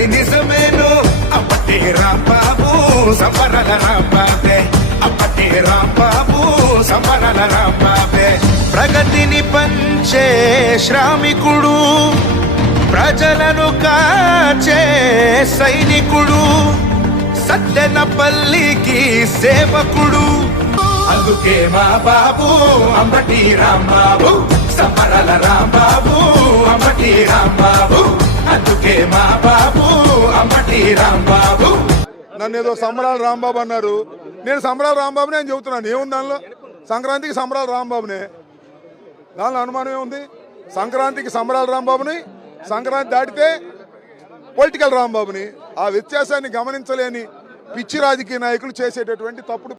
అది నిజమేను అప్పటి రాంబాబు సంబరాల రాంబాబే అప్పటి రాంబాబు సంబరాల రాంబాబే ప్రగతిని పంచే శ్రామికుడు ప్రజలను కాచే సైనికుడు సత్తెనపల్లికి సేవకుడు అందుకే మా బాబు అంబటి రాంబాబు సంబరాల రాంబాబు అంబటి రాంబాబు అందుకే మా బాబు అంబటి రాంబాబు. నన్ను ఏదో సంబరాల రాంబాబు అన్నారు. నేను సంబరాల రాంబాబునే అని చెబుతున్నాను. ఏముంది దానిలో? సంక్రాంతికి సంబరాల రాంబాబునే, దానిలో అనుమానం ఏముంది? సంక్రాంతికి సంబరాల రాంబాబుని, సంక్రాంతి దాటితే పొలిటికల్ రాంబాబుని. ఆ వ్యత్యాసాన్ని గమనించలేని పిచ్చి రాజకీయ నాయకులు చేసేటటువంటి తప్పుడు